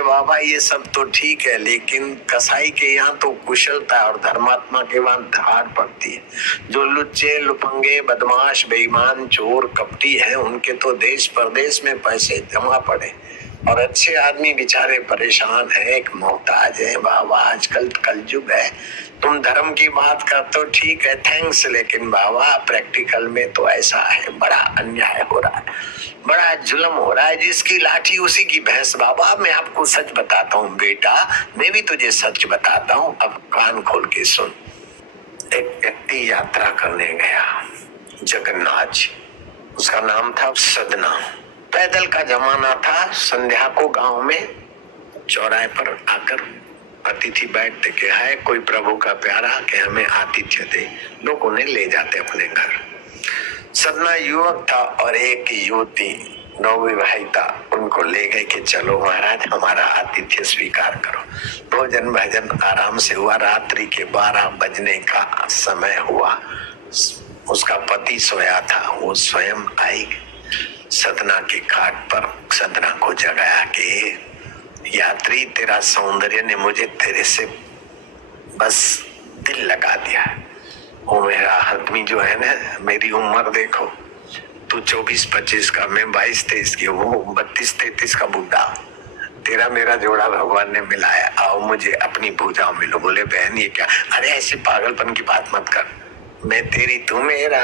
बाबा ये सब तो ठीक है, लेकिन कसाई के यहाँ तो कुशलता और धर्मात्मा के वहां धार पड़ती है। जो लुच्चे लुफंगे बदमाश बेईमान चोर कपटी हैं, उनके तो देश परदेश में पैसे जमा पड़े और अच्छे आदमी बेचारे परेशान हैं, एक मोहताज है। बाबा आजकल कलयुग है। तुम धर्म की बात कर तो ठीक है, थैंक्स, लेकिन बाबा प्रैक्टिकल में तो ऐसा है, बड़ा अन्याय हो रहा है, बड़ा जुल्म हो रहा है। जिसकी लाठी उसी की भैंस। बाबा मैं आपको सच बताता हूँ बेटा, मैं भी तुझे सच बताता हूँ, अब कान खोल के सुन। एक व्यक्ति यात्रा करने गया जगन्नाथ जी, उसका नाम था सदना। पैदल का जमाना था। संध्या को गांव में चौराहे पर आकर अतिथि बैठते कि है कोई प्रभु का प्यारा कि हमें आतिथ्य दे, लोग उन्हें ले जाते अपने घर। सदना युवक था और एक युवती नवविवाहिता, उनको ले गए कि चलो महाराज हमारा आतिथ्य स्वीकार करो। भोजन भजन आराम से हुआ। रात्रि के 12 बजने का समय हुआ। उसका पति सोया था, वो स्वयं आई सदना के घाट पर, सदना को जगाया कि यात्री तेरा सौंदर्य ने मुझे तेरे से बस दिल लगा दिया है। वो मेरा आदमी जो है ना, मेरी उम्र देखो, तू 24-25 का, मैं 22-23 की, वो 32-33 का बुढ़ा। तेरा मेरा जोड़ा भगवान ने मिलाया, आओ मुझे अपनी भुजाओं मिलो। बोले बहन ये क्या? अरे ऐसे पागलपन की बात मत कर, मैं तेरी तू मेरा,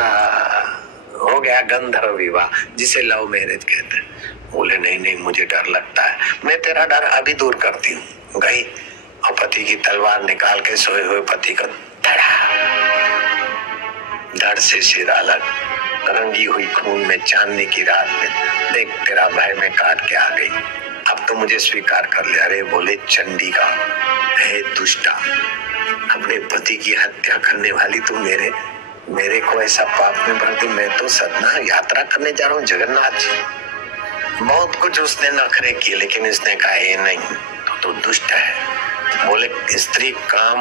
हो गया गंधर्व विवाह, जिसे लव मैरिज कहते हैं। बोले नहीं नहीं मुझे डर लगता है। मैं तेरा डर अभी दूर करती हूँ। गई और पति की तलवार निकाल के सोए हुए पति का धड़ से सिर अलग, रंगी हुई खून में चांदनी की रात में, देख तेरा भाई में काट के आ गई, अब तो मुझे स्वीकार कर ले। अरे बोले चंडी का हे दुष्टा, अपने पति की हत्या करने वाली तू मेरे को ऐसा पाप में भर दी। मैं तो सदना यात्रा करने जा रहा हूँ जगन्नाथ जी। बहुत कुछ उसने नखरे किए, लेकिन इसने कहा ये नहीं तो दुष्ट है। बोले स्त्री काम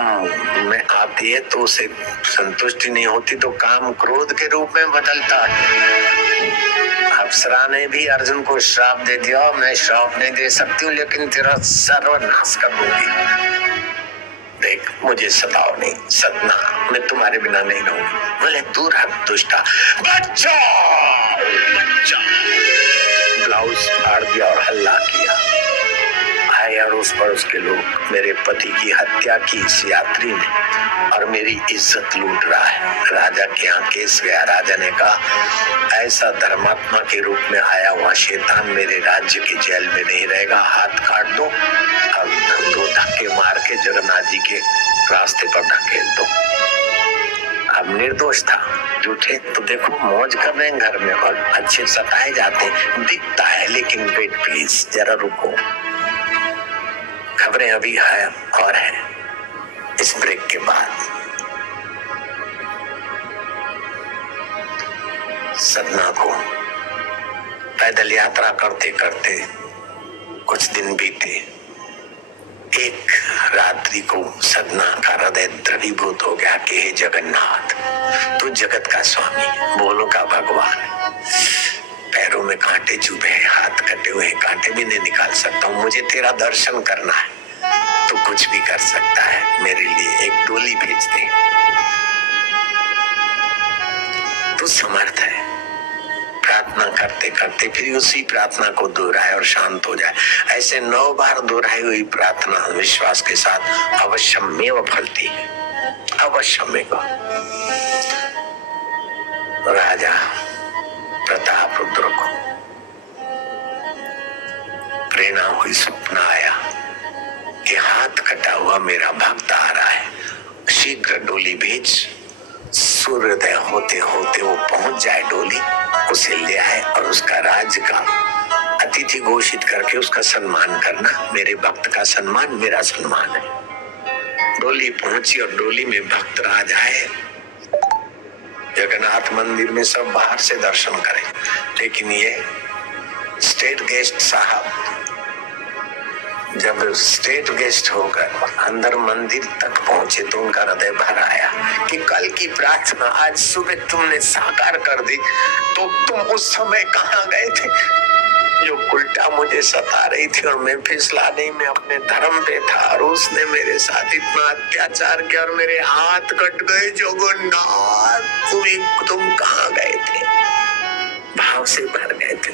में आती है तो उसे संतुष्टि नहीं होती तो काम क्रोध के रूप में बदलता है। अप्सरा ने भी अर्जुन को श्राप दे दिया, मैं श्राप नहीं दे सकती हूँ लेकिन तेरा सर्वनाश कर दूंगी। देख मुझे सताओ नहीं, सदना मैं तुम्हारे बिना नहीं रहूंगी। बोले दूर हट दुष्टा। बच्चा ब्लाउज फाड़ दिया और हल्ला किया। आए अड़ोस पड़ोस के लोग, मेरे पति की हत्या की इस यात्री ने और मेरी इज्जत लूट रहा है। राजा के यहाँ केस गया। राजा ने कहा ऐसा धर्मात्मा के रूप में आया हुआ शैतान मेरे राज्य की जेल में नहीं रहेगा, हाथ काट दो और 2 धक्के मार के जगन्नाथ जी के रास्ते पर ढकेल दो। अब निर्दोष था, झूठे तो देखो मौज कर रहे हैं घर में और अच्छे सताए जाते हैं, दिखता है। लेकिन वेट प्लीज, जरा रुको, खबरें अभी है और है इस ब्रेक के बाद। सदना को पैदल यात्रा करते करते कुछ दिन बीते। एक रात्रि को सदना का हृदय द्रवीभूत हो गया कि हे जगन्नाथ, तू जगत का स्वामी, बोलो का भगवान। पैरों में कांटे चुभे हैं, हाथ कटे हुए हैं, कांटे भी नहीं निकाल सकता हूँ, मुझे तेरा दर्शन करना है। तू कुछ भी कर सकता है, मेरे लिए एक डोली भेज दे, तू समर्थ है। प्रार्थना करते करते फिर उसी प्रार्थना को दोहराए और शांत हो जाए। ऐसे 9 बार दोहराई हुई प्रार्थना विश्वास के साथ अवश्यमेव फलती है, अवश्यमेव। राजा प्रताप रुद्र को प्रेरणा हुई, स्वप्न आया कि हाथ कटा हुआ मेरा भक्त आ रहा है, शीघ्र डोली भेज। सूर्योदय होते होते वो पहुंच जाए, डोली उसे ले आए और उसका राज्य का अतिथि घोषित करके उसका सम्मान करना। मेरे भक्त का सम्मान मेरा सम्मान है। डोली पहुंची और डोली में भक्त राज आए। जगन्नाथ मंदिर में सब बाहर से दर्शन करें, लेकिन ये स्टेट गेस्ट साहब जब स्टेट गेस्ट होकर अंदर मंदिर तक पहुंचे तो उनका हृदय भर आया कि कल की प्रार्थना आज सुबह तुमने साकार कर दी, तो तुम उस समय कहाँ गए थे? जो उल्टा मुझे सता रही थी और मैं फिसलाने में अपने धर्म पे था और उसने मेरे साथ इतना अत्याचार किया और मेरे हाथ कट गए। जगन्नाथ तुम कहाँ गए थे? भाव से भर गए थे।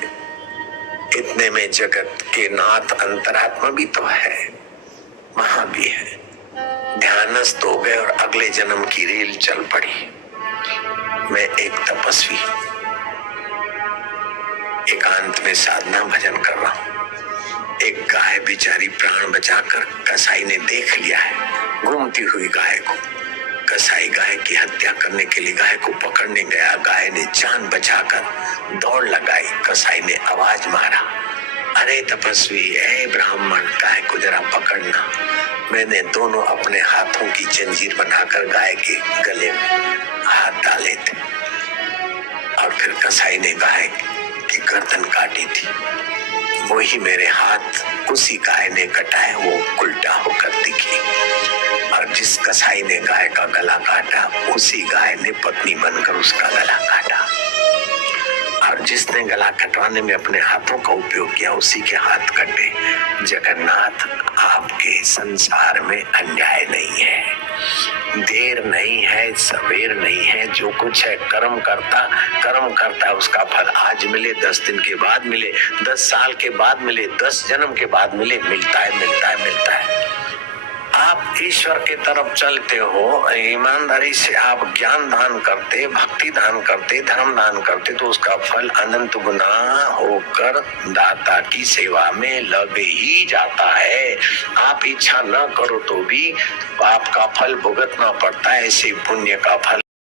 इतने में जगत के नाथ अंतरात्मा भी तो है, वहां भी है। ध्यानस्थ हो गए और अगले जन्म की रेल चल पड़ी। मैं एक तपस्वी एकांत में साधना भजन कर रहा हूँ। एक गाय बेचारी प्राण बचाकर कसाई ने देख लिया है, घूमती हुई गाय को। कसाई गाय की हत्या करने के लिए गाय को पकड़ने गया। गाय ने जान बचाकर दौड़ लगाई। कसाई ने आवाज मारा, अरे तपस्वी, ऐ ब्राह्मण, गाय को जरा पकड़ना। मैंने दोनों अपने हाथों की जंजीर बनाकर गाय के गले में हाथ डाले थे और फिर कसाई ने गाय की गर्दन काटी थी। वही मेरे हाथ उसी गाय ने कटाए, वो उल्टा होकर दिखी। और जिस कसाई ने गाय का गला काटा, उसी गाय ने पत्नी बनकर उसका गला काटा। और जिसने गला कटवाने में अपने हाथों का उपयोग किया, उसी के हाथ कटे। जगन्नाथ, आपके संसार में अन्याय नहीं है, देर नहीं है, सवेर नहीं है। जो कुछ है कर्म करता उसका फल आज मिले, 10 दिन के बाद मिले, 10 साल के बाद मिले, 10 जन्म के बाद मिले, मिलता है। आप ईश्वर की तरफ चलते हो, ईमानदारी से आप ज्ञान दान करते, भक्ति दान करते, धर्म दान करते, तो उसका फल अनंत गुना होकर दाता की सेवा में लग ही जाता है। आप इच्छा न करो तो भी पाप का फल भुगतना पड़ता है, ऐसे पुण्य का फल